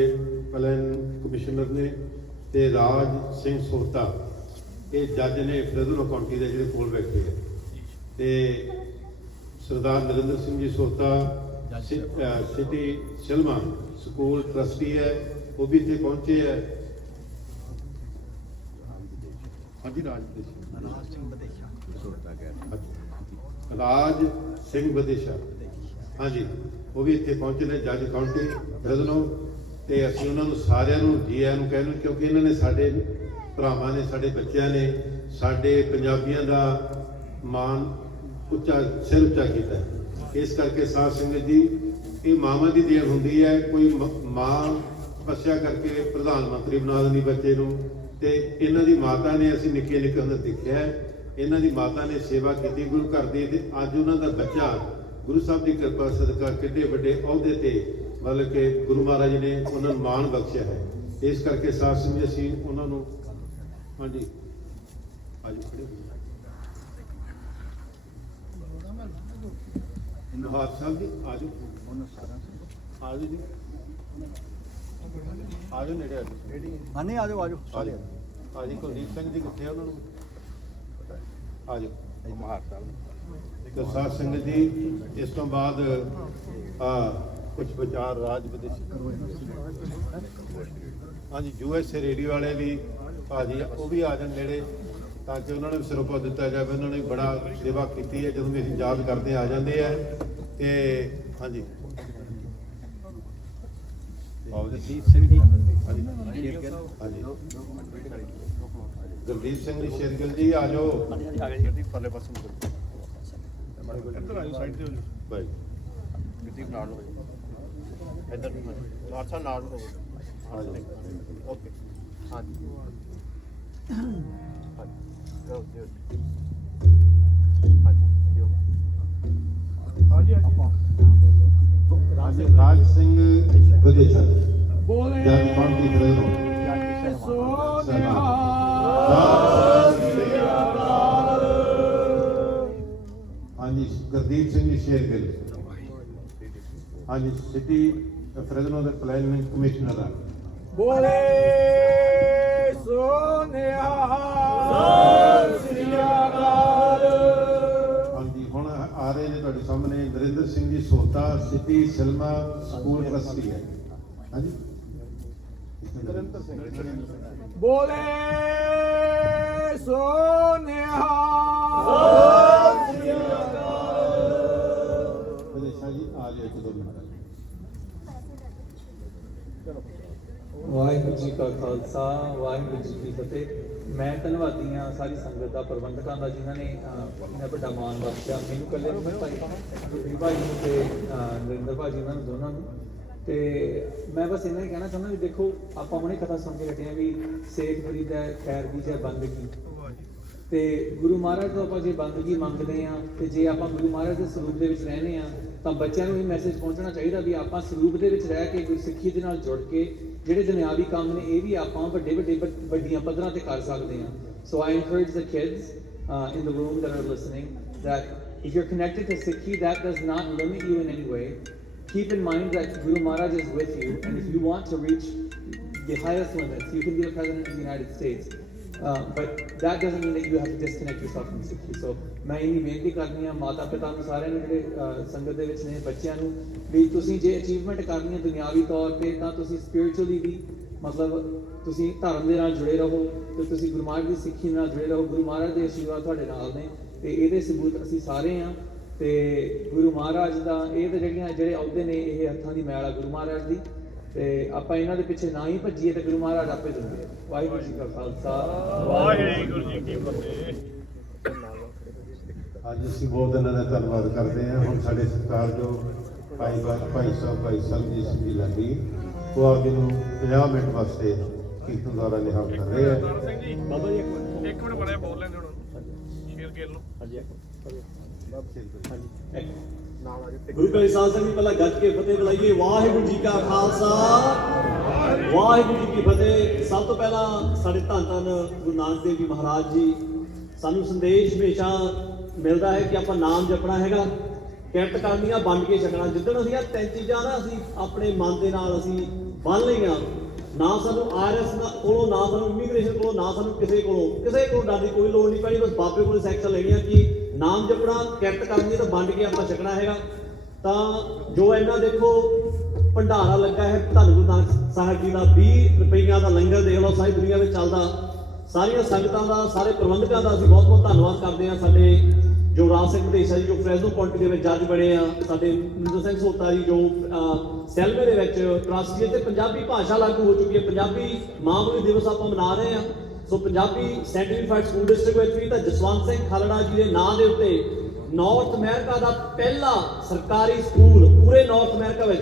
ਪਲੈਨ ਕਮਿਸ਼ਨਰ ਨੇ ਤੇ ਰਾਜ ਸਿੰਘ ਸੋਤਾ, ਇਹ ਜੱਜ ਨੇ ਫਰਦੂਰ ਕਾਉਂਟੀ ਦੇ ਜਿਹੜੇ ਕੋਲ ਬੈਠੇ ਆ। ਤੇ Sardar Narinder Singh ji Sota city Selma school trustee ਹੈ ਉਹ ਵੀ ਇੱਥੇ ਪਹੁੰਚੇ ਹੈ। ਹਾਂਜੀ ਰਾਜ
ਸਿੰਘ ਬਦੇਸ਼ਾ
ਰਾਜ ਸਿੰਘ ਵਿਦੇਸ਼ਾ। ਹਾਂਜੀ ਉਹ ਵੀ ਇੱਥੇ ਪਹੁੰਚੇ ਨੇ ਜੱਜ ਕਾਉਂਟੀ ਬ੍ਰਦਨੋ ਤੇ ਅਸੀਂ ਉਹਨਾਂ ਨੂੰ ਸਾਰਿਆਂ ਨੂੰ ਜੀ ਆਇਆਂ ਨੂੰ ਕਹਿੰਦੇ ਕਿਉਂਕਿ ਇਹਨਾਂ ਨੇ ਸਾਡੇ ਭਰਾਵਾਂ ਨੇ ਸਾਡੇ ਬੱਚਿਆਂ ਨੇ ਸਾਡੇ ਪੰਜਾਬੀਆਂ ਦਾ ਮਾਣ ਉੱਚਾ ਸਿਰ ਉੱਚਾ ਕੀਤਾ ਹੈ। ਇਸ ਕਰਕੇ ਸਾਧ ਸੰਗਤ ਜੀ, ਇਹ ਮਾਵਾਂ ਦੀ ਦੇਣ ਹੁੰਦੀ ਹੈ, ਕੋਈ ਮ- ਮਾਂ ਤਪੱਸਿਆ ਕਰਕੇ ਪ੍ਰਧਾਨ ਮੰਤਰੀ ਬਣਾ ਦਿੰਦੀ ਬੱਚੇ ਨੂੰ ਤੇ ਇਹਨਾਂ ਦੀ ਮਾਤਾ ਨੇ ਅਸੀਂ ਨਿੱਕੇ ਨਿੱਕੇ ਹੁੰਦੇ ਦੇਖਿਆ ਹੈ। ਇਹਨਾਂ ਦੀ ਮਾਤਾ ਨੇ ਸੇਵਾ ਕੀਤੀ ਗੁਰੂ ਘਰ ਦੀ ਤੇ ਅੱਜ ਉਹਨਾਂ ਦਾ ਬੱਚਾ ਗੁਰੂ ਸਾਹਿਬ ਦੀ ਕਿਰਪਾ ਸਦਕਾ ਕਿੱਡੇ ਵੱਡੇ ਅਹੁਦੇ ਤੇ ਮਤਲਬ ਕਿ ਗੁਰੂ ਮਹਾਰਾਜ ਨੇ ਉਹਨਾਂ ਨੂੰ ਮਾਣ ਬਖਸ਼ਿਆ ਹੈ ਇਸ ਕਰਕੇ ਸਾਧ ਸੰਗਤ ਅਸੀਂ ਉਹਨਾਂ ਨੂੰ ਹਾਂਜੀ ਆਜੋ ਖੜੇ ਹੋ ਨਵਾਬ ਸਾਹਿਬ ਜੀ। ਆਜੋ।
ਉਹਨਾਂ ਸਾਰਿਆਂ
ਆਜੋ ਜੀ। ਆਜੋ ਨੇੜੇ ਆਜੋ
ਹਾਂ ਨਹੀਂ ਆਜੋ ਆਜੋ।
ਆਜੋ। ਆਜੀ ਕੁਲਦੀਪ ਸਿੰਘ ਜੀ ਕਿੱਥੇ ਆ ਉਹਨਾਂ ਨੂੰ? ਆਜੋ
ਮਹਾਰ ਸਾਹਿਬ।
ਤੇ ਸਾਧ ਸੰਗਤ ਜੀ ਇਸ ਤੋਂ ਬਾਅਦ ਆ ਕੁਝ ਵਿਚਾਰ ਰਾਜ ਵਿਦੇਸ਼ੀ। ਹਾਂਜੀ ਯੂਐਸਏ ਰੇਡੀਓ ਵਾਲੇ ਵੀ ਭਾਜੀ ਉਹ ਵੀ ਆ ਜਾਣ ਨੇੜੇ। ਤਾਂ ਕਿ ਉਹਨਾਂ ਨੂੰ ਵੀ ਸਰੋਪਾ ਦਿੱਤਾ ਜਾਵੇ ਉਹਨਾਂ ਨੇ ਬੜਾ ਸੇਵਾ ਕੀਤੀ ਹੈ ਜਦੋਂ ਵੀ ਅਸੀਂ ਯਾਦ ਕਰਦੇ ਆ ਜਾਂਦੇ ਆ। ਤੇ ਹਾਂਜੀ। ਆਓ ਜੀ
ਦੀਪ ਸਿੰਘ ਜੀ।
ਹਾਂਜੀ।
ਸ਼ੇਰਗਿੱਲ।
ਹਾਂਜੀ। ਗੁਰਦੀਪ ਸਿੰਘ ਜੀ ਸ਼ੇਰਗਿੱਲ ਜੀ ਆ ਜਾਓ।
ਆ ਗਏ ਜੀ
ਪਰਲੇ ਪਾਸੇ ਨੂੰ ਇੱਧਰ ਆ ਜਾਓ ਸਾਈਡ ਤੇ ਹੋ ਜਾਓ।
ਬਾਈ।
ਗੱਡੀ ਨਾਲ ਹੋ ਇੱਧਰ ਨਹੀਂ ਮਾਰਸਾ ਨਾਲ ਹੋ
ਹਾਂਜੀ।
ਓਕੇ। ਹਾਂਜੀ। ਹਾਂਜੀ ਜਾਓ ਦਿਓ ਹਾਂਜੀ ਦਿਓ ਹਾਂਜੀ
ਰਾਜ ਰਾਜ ਸਿੰਘ ਵਿਦੇਸ਼ਾ
ਬੋਲੇ
ਜਨ ਪਾਰਟੀ ਦੇ ਹਾਂਜੀ ਗੁਰਦੀਪ ਸਿੰਘ ਜੀ ਸ਼ੇਰਗਿੱਲ ਹਾਂਜੀ ਸਿਟੀ ਫਰੈਜ਼ਨੋ ਦੇ ਪਲੈਨਿੰਗ ਕਮਿਸ਼ਨਰ ਆ।
ਬੋਲੇ ਸੋਨਿਆ ਸ੍ਰੀ ਅਕਾਲ
ਹਾਂਜੀ ਹੁਣ ਆ ਰਹੇ ਨੇ ਤੁਹਾਡੇ ਸਾਹਮਣੇ Narinder Singh ji Sota city Selma school trustee ਹੈ। ਹਾਂਜੀ? ਨਰਿੰਦਰ ਸਿੰਘ।
ਬੋਲੇ ਸੋਨਿਆ।
ਵਿਦੇਸ਼ਾ ਜੀ ਆ ਜਾਓ ਇੱਕ ਦੋ ਮਿੰਟ।
ਵਾਹਿਗੁਰੂ ਜੀ ਕਾ ਖਾਲਸਾ ਵਾਹਿਗੁਰੂ ਜੀ ਕੀ ਫਤਿਹ। ਮੈਂ ਧੰਨਵਾਦੀ ਹਾਂ ਸਾਰੀ ਸੰਗਤ ਦਾ ਪ੍ਰਬੰਧਕਾਂ ਦਾ ਜਿਨ੍ਹਾਂ ਨੇ ਅਹ, ਇੰਨਾ ਵੱਡਾ ਮਾਣ ਬਖਸ਼ਿਆ। ਮੈਨੂੰ ਕੱਲੇ ਨੂੰ ਮੈਂ ਭਾਈ ਗੁਰਦੀਪ ਭਾਈ ਨੂੰ ਤੇ ਅਹ, ਨਰਿੰਦਰ ਭਾਜੀ ਉਹਨਾਂ ਨੂੰ ਦੋਨਾਂ ਨੂੰ। ਤੇ ਮੈਂ ਬਸ ਇਹਨਾਂ ਹੀ ਕਹਿਣਾ ਚਾਹੁੰਦਾ ਵੀ ਦੇਖੋ ਆਪਾਂ ਉਹਨੇ ਕਥਾ ਸੁਣ ਕੇ ਹਟੇ ਹਾਂ ਵੀ ਸੇਖ ਫਰੀਦ ਹੈ ਖੈਰ ਦੀ ਜਾਂ ਬੰਦਗੀ ਤੇ ਗੁਰੂ ਮਹਾਰਾਜ ਤੋਂ ਆਪਾਂ ਜੇ ਬੰਦਗੀ ਮੰਗਦੇ ਆ ਤੇ ਜੇ ਆਪਾਂ ਗੁਰੂ ਮਹਾਰਾਜ ਦੇ ਸਰੂਪ ਦੇ ਵਿੱਚ ਰਹਿੰਦੇ ਆ ਤਾਂ ਬੱਚਿਆਂ ਨੂੰ ਇਹ ਮੈਸੇਜ ਪਹੁੰਚਣਾ ਚਾਹੀਦਾ ਵੀ ਆਪਾਂ ਸਰੂਪ ਦੇ ਵਿੱਚ ਰਹਿ ਕੇ ਗੁਰਸਿੱਖੀ ਦੇ ਨਾਲ ਜੁੜ ਕੇ ਜਿਹੜੇ ਦੁਨਿਆਵੀ ਕੰਮ ਨੇ ਇਹ ਵੀ ਆਪਾਂ ਵੱਡੇ ਵੱਡੇ ਵੱਡ- ਵੱਡੀਆਂ ਪੱਧਰਾਂ ਤੇ ਕਰ ਸਕਦੇ ਆ so I encourage the kids in the room that are listening that if you're connected to Sikhi that does not limit you in any way keep in mind that Guru Maharaj is with you and if you want to reach the highest limits you can be the president of the United States Uh, but that doesn't mean that you have to disconnect yourself from Sikhi. So ਮੈਂ ਇੰਨੀ ਬੇਨਤੀ ਕਰਦੀ ਹਾਂ ਮਾਤਾ ਪਿਤਾ ਨੂੰ ਸਾਰਿਆਂ ਨੂੰ ਜਿਹੜੇ ਅਹ, ਸੰਗਤ ਦੇ ਵਿੱਚ ਨੇ ਬੱਚਿਆਂ ਨੂੰ ਵੀ ਤੁਸੀਂ ਜੇ ਅਚੀਵਮੈਂਟ ਕਰਨੀ ਹੈ ਦੁਨਿਆਵੀ ਤੌਰ ਤੇ ਤਾਂ ਤੁਸੀਂ ਸਪਿਰਚੁਅਲੀ ਵੀ ਮਤਲਬ ਤੁਸੀਂ ਧਰਮ ਦੇ ਨਾਲ ਜੁੜੇ ਰਹੋ ਤੇ ਤੁਸੀਂ ਗੁਰੂ ਮਹਾਰਾਜ ਦੀ ਸਿੱਖੀ ਨਾਲ ਜੁੜੇ ਰਹੋ ਗੁਰੂ ਮਹਾਰਾਜ ਦੇ ਆਸ਼ੀਰਵਾਦ ਤੁਹਾਡੇ ਨਾਲ ਨੇ ਤੇ ਇਹਦੇ ਸਬੂਤ ਅਸੀਂ ਸਾਰੇ ਹਾਂ ਤੇ ਗੁਰੂ ਮਹਾਰਾਜ ਦਾ ਇਹ ਤਾਂ ਜਿਹੜੀਆਂ ਜਿਹੜੇ ਅਹੁਦੇ ਨੇ ਇਹ ਹੱਥਾਂ ਦੀ ਮੈਲ ਆ ਗੁਰੂ ਮਹਾਰਾਜ ਦੀ ਤੇ ਆਪਾਂ ਇਹਨਾਂ ਦੇ ਪਿੱਛੇ ਨਾ ਹੀ ਭੱਜੀਏ ਤੇ ਗੁਰੂ ਮਹਾਰਾਜ ਆਪੇ ਦਿੰਦੇ ਆ। ਵਾਹਿਗੁਰੂ ਜੀ ਕਾ ਖਾਲਸਾ।
ਵਾਹਿਗੁਰੂ ਜੀ ਕੀ ਫਤਿਹ।
ਅੱਜ ਅਸੀਂ ਬਹੁਤ ਇਹਨਾਂ ਦਾ ਧੰਨਵਾਦ ਕਰਦੇ ਹਾਂ। ਹੁਣ ਸਾਡੇ ਸਤਿਕਾਰਯੋਗ ਭਾਈ ਬਾ- ਭਾਈ ਸਾਹਿਬ ਭਾਈ ਸਰਜੀਤ ਸਿੰਘ ਜੀ। ਲੰਡੀ ਉਹ ਆਪ ਜੀ ਨੂੰ 50 ਮਿੰਟ ਵਾਸਤੇ ਕੀਰਤਨ ਦੁਆਰਾ ਨਿਹਾਲ ਕਰ ਰਹੇ ਆ।
ਜੀ ਬਾਬਾ ਜੀ ਇੱਕ ਮਿੰਟ ਇੱਕ ਮਿੰਟ ਬੜਿਆ ਬੋਲ ਲੈਂਦੇ ਹੁਣ। ਸ਼ੇਰ ਗਿੱਲ ਨੂੰ। ਨਾਲ ਆ ਜਾਓ
ਗੁਰੂ ਸਾਧ ਸੰਗਤ ਜੀ ਪਹਿਲਾਂ ਗੱਜ ਕੇ ਫਤਿਹ ਬੁਲਾਈਏ। ਵਾਹਿਗੁਰੂ ਜੀ ਕਾ ਖਾਲਸਾ। ਵਾਹਿਗੁਰੂ ਜੀ ਕੀ ਫਤਿਹ। ਸਭ ਤੋਂ ਪਹਿਲਾਂ ਸਾਡੇ ਧੰਨ ਧੰਨ ਗੁਰੂ ਨਾਨਕ ਦੇਵ ਜੀ ਮਹਾਰਾਜ ਜੀ ਸਾਨੂੰ ਸੰਦੇਸ਼ ਹਮੇਸ਼ਾ ਮਿਲਦਾ ਹੈ ਕਿ ਆਪਾਂ ਨਾਮ ਜਪਣਾ ਹੈਗਾ। ਕਿਰਤ ਕਰਨੀਆਂ ਵੰਡ ਕੇ ਛਕਣਾ। ਜਿੱਦਣ ਅਸੀਂ ਇਹ ਤਿੰਨ ਚੀਜ਼ਾਂ ਨਾ ਅਸੀਂ ਆਪਣੇ ਮਨ ਦੇ ਨਾਲ ਅਸੀਂ ਬੰਨ ਲਈਆਂ ਨਾ ਸਾਨੂੰ ਆਰਐਸ ਕੋਲੋਂ ਨਾ ਸਾਨੂੰ ਇਮੀਗ੍ਰੇਸ਼ਨ ਕੋਲੋਂ ਨਾ ਸਾਨੂੰ ਕਿਸੇ ਕੋਲੋਂ ਕਿਸੇ ਕੋਲੋਂ ਡਰ ਦੀ ਕੋਈ ਲੋੜ ਨਹੀਂ ਪੈਣੀ। ਬਸ ਬਾਬੇ ਕੋਲ ਸੈਕਸ਼ਨ ਲੈਣੀ ਆ ਕਿ ਨਾਮ ਜਪਣਾ ਕਿਰਤ ਕਰਨੀ ਤਾਂ ਵੰਡ ਕੇ ਆਪਾਂ ਛਕਣਾ ਹੈਗਾ। ਤਾਂ ਜੋ ਇਹਨਾਂ ਦੇਖੋ, ਭੰਡਾਰਾ ਲੱਗਾ ਹੈ, ਧੰਨ ਗੁਰੂ ਨਾਨਕ ਸਾਹਿਬ ਜੀ ਦਾ। 20 ਰੁਪਈਆ ਦਾ ਲੰਗਰ ਦੇਖ ਲਓ, ਸਾਰੀ ਦੁਨੀਆ ਵਿੱਚ ਚੱਲਦਾ। ਸਾਰੀਆਂ ਸੰਗਤਾਂ ਦਾ, ਸਾਰੇ ਪ੍ਰਬੰਧਕਾਂ ਦਾ ਅਸੀਂ ਬਹੁਤ ਬਹੁਤ ਧੰਨਵਾਦ ਕਰਦੇ ਹਾਂ। ਸਾਡੇ ਜੋ ਰਾਜ ਸਿੰਘ ਦੇਸ਼ਾ ਜੀ, ਜੋ ਫਰੈਜ਼ੋ ਕਾਉਂਟੀ ਦੇ ਵਿੱਚ ਜੱਜ ਬਣੇ ਆ, ਸਾਡੇ ਨਿੰਦਰ ਸਿੰਘ ਸੋਤਾ ਜੀ, ਜੋ ਸੈਲਵੇ ਦੇ ਵਿੱਚ ਟਰਸਟੀ ਤੇ ਪੰਜਾਬੀ ਭਾਸ਼ਾ ਲਾਗੂ ਹੋ ਚੁੱਕੀ ਹੈ। ਪੰਜਾਬੀ ਮਾਂ ਬੋਲੀ ਦਿਵਸ ਆਪਾਂ ਮਨਾ ਰਹੇ ਹਾਂ। So Punjabi certified school district ਵਿੱਚ ਵੀ ਤਾਂ ਜਸਵੰਤ ਸਿੰਘ ਖਾਲੜਾ ਜੀ ਦੇ ਨਾਂ ਦੇ ਉੱਤੇ ਨਾਰਥ ਅਮਰੀਕਾ ਦਾ ਪਹਿਲਾ ਸਰਕਾਰੀ ਸਕੂਲ ਪੂਰੇ ਨਾਰਥ ਅਮਰੀਕਾ ਵਿੱਚ।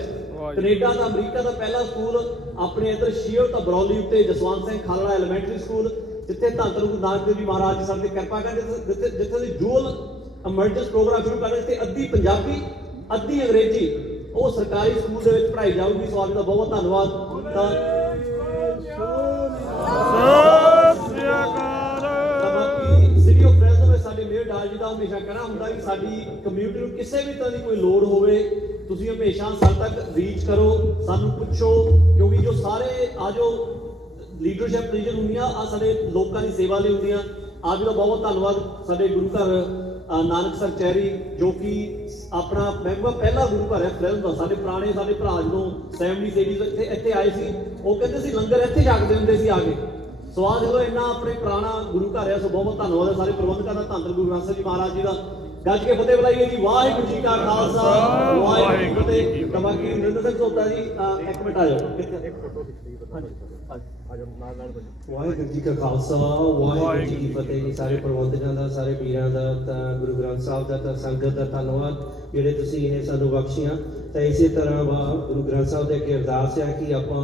ਕੈਨੇਡਾ ਦਾ ਅਮਰੀਕਾ ਦਾ ਪਹਿਲਾ ਸਕੂਲ ਆਪਣੇ ਇੱਧਰ ਸ਼ੀਅਰ ਤਾਂ ਬਰੌਲੀ ਉੱਤੇ ਜਸਵੰਤ ਸਿੰਘ ਖਾਲੜਾ ਐਲੀਮੈਂਟਰੀ ਸਕੂਲ ਜਿੱਥੇ ਧੰਨ ਗੁਰੂ ਨਾਨਕ ਦੇਵ ਜੀ ਮਹਾਰਾਜ ਜੀ ਸਾਡੇ ਕਿਰਪਾ ਕਰਦੇ ਜਿੱਥੇ ਜਿੱਥੇ ਦੀ ਜੂਲ ਅਮਰਜੈਂਸ ਪ੍ਰੋਗਰਾਮ ਸ਼ੁਰੂ ਕਰਦੇ ਤੇ ਅੱਧੀ ਪੰਜਾਬੀ ਅੱਧੀ ਅੰਗਰੇਜ਼ੀ ਉਹ ਸਰਕਾਰੀ ਸਕੂਲ ਦੇ ਵਿੱਚ ਪੜ੍ਹਾਈ ਜਾਊਗੀ। ਸੋ ਅੱਜ ਦਾ ਬਹੁਤ ਬਹੁਤ ਧੰਨਵਾਦ। ਤਾਂ ਤਾਂ ਵਿੱਚ ਸਾਡੇ ਜੀ ਦਾ ਹਮੇਸ਼ਾ ਕਹਿਣਾ ਹੁੰਦਾ ਕਿ ਸਾਡੀ ਕਮਿਊਨਿਟੀ ਨੂੰ ਕਿਸੇ ਵੀ ਤਰ੍ਹਾਂ ਦੀ ਕੋਈ ਲੋੜ ਹੋਵੇ, ਤੁਸੀਂ ਹਮੇਸ਼ਾ ਸਾਡੇ ਤੱਕ ਰੀਚ ਕਰੋ, ਸਾਨੂੰ ਪੁੱਛੋ, ਕਿਉਂਕਿ ਜੋ ਸਾਰੇ ਆ ਲੀਡਰਸ਼ਿਪ ਪੋਜੀਸ਼ਨ ਹੁੰਦੀਆਂ, ਆ ਸਾਡੇ ਲੋਕਾਂ ਦੀ ਸੇਵਾ ਲਈ ਹੁੰਦੀਆਂ। ਅੱਜ ਦਾ ਬਹੁਤ ਧੰਨਵਾਦ ਸਾਡੇ ਗੁਰੂ ਘਰ ਨਾਨਕ ਸਰ ਚੈਰੀ, ਜੋ ਕਿ ਆਪਣਾ ਮੈਂਬਰ ਪਹਿਲਾ ਗੁਰੂ ਘਰ ਹੈ ਫਰੈਂਡ ਦਾ। ਸਾਡੇ ਪੁਰਾਣੇ ਸਾਡੇ ਭਰਾ ਜਦੋਂ 70 80 ਇੱਥੇ ਇੱਥੇ ਆਏ ਸੀ, ਉਹ ਕਹਿੰਦੇ ਸੀ, ਲੰਗਰ ਇੱਥੇ ਛਕਦੇ ਹੁੰਦੇ ਸੀ ਆ ਕੇ। ਸੋ ਆ ਦੇਖੋ ਇੰਨਾ ਆਪਣੇ ਪੁਰਾਣਾ ਗੁਰੂ ਘਰ ਹੈ ਸੋ ਬਹੁਤ ਬਹੁਤ ਧੰਨਵਾਦ ਹੈ ਸਾਰੇ ਪ੍ਰਬੰਧਕਾਂ ਦਾ ਧੰਨ ਗੁਰੂ ਗ੍ਰੰਥ ਸਾਹਿਬ ਜੀ ਮਹਾਰਾਜ ਜੀ ਦਾ। ਗੱਜ ਕੇ ਫਤਿਹ ਬੁਲਾਈਏ ਜੀ ਵਾਹਿਗੁਰੂ ਜੀ ਕਾ ਖਾਲਸਾ ਵਾਹਿਗੁਰੂ ਜੀ ਕੀ ਫਤਿਹ। ਤਾਂ ਬਾਕੀ ਨਿੰਦਰ ਸਿੰਘ ਸੋਤਾ ਜੀ ਇੱਕ ਮਿੰਟ ਆ ਜਾਓ।
ਵਾਹਿਗੁਰੂ ਜੀ ਕਾ ਖਾਲਸਾ ਵਾਹਿਗੁਰੂ ਜੀ ਕੀ ਫਤਿਹ ਜੀ ਸਾਰੇ ਪ੍ਰਬੰਧਕਾਂ ਦਾ ਸਾਰੇ ਵੀਰਾਂ ਦਾ ਤਾਂ ਗੁਰੂ ਗ੍ਰੰਥ ਸਾਹਿਬ ਦਾ ਤਾਂ ਸੰਗਤ ਦਾ ਧੰਨਵਾਦ ਜਿਹੜੇ ਤੁਸੀਂ ਇਹ ਸਾਨੂੰ ਬਖਸ਼ੀਆਂ। ਤਾਂ ਇਸੇ ਤਰ੍ਹਾਂ ਵਾ ਗੁਰੂ ਗ੍ਰੰਥ ਸਾਹਿਬ ਦੇ ਅੱਗੇ ਅਰਦਾਸ ਹੈ ਕਿ ਆਪਾਂ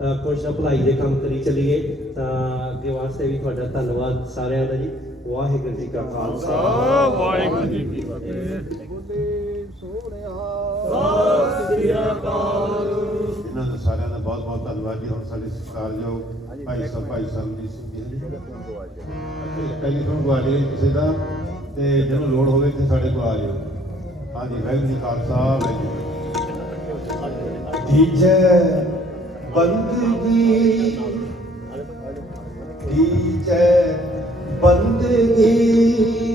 ਨਾ ਭਲਾਈ ਦੇ ਕੰਮ ਕਰੀ ਚੱਲੀਏ ਤਾਂ ਅੱਗੇ ਵਾਸਤੇ ਵੀ ਤੁਹਾਡਾ ਧੰਨਵਾਦ ਸਾਰਿਆਂ ਦਾ ਜੀ। ਵਾਹਿਗੁਰੂ ਜੀ ਕਾ ਖਾਲਸਾ।
ਵਾਹਿਗੁਰੂ ਜੀ ਕੀ ਫਤਿਹ
ਇਹਨਾਂ ਦਾ ਸਾਰਿਆਂ ਦਾ ਬਹੁਤ ਬਹੁਤ ਧੰਨਵਾਦ ਜੀ। ਹੁਣ ਸਾਡੇ ਸਤਿਕਾਰਯੋਗ ਭਾਈ ਸਾਹਿਬ ਭਾਈ ਸਾਹਿਬ ਜੀ ਸਿੰਘ ਜੀ। ਟੈਲੀਫੋਨ ਗਵਾ ਲਿਓ ਕਿਸੇ ਦਾ ਤੇ ਜਿਹਨੂੰ ਲੋੜ ਹੋਵੇ ਤੇ ਸਾਡੇ ਕੋਲ ਆ ਜਾਓ। ਹਾਂਜੀ ਵਾਹਿਗੁਰੂ ਜੀ ਕਾ ਖਾਲਸਾ ਵਾਹਿਗੁਰੂ ਜੀ ਕੀ ਫਤਿਹ।
ਦੀਜੈ ਬੰਦਗੀ ਬੰਦਗੀ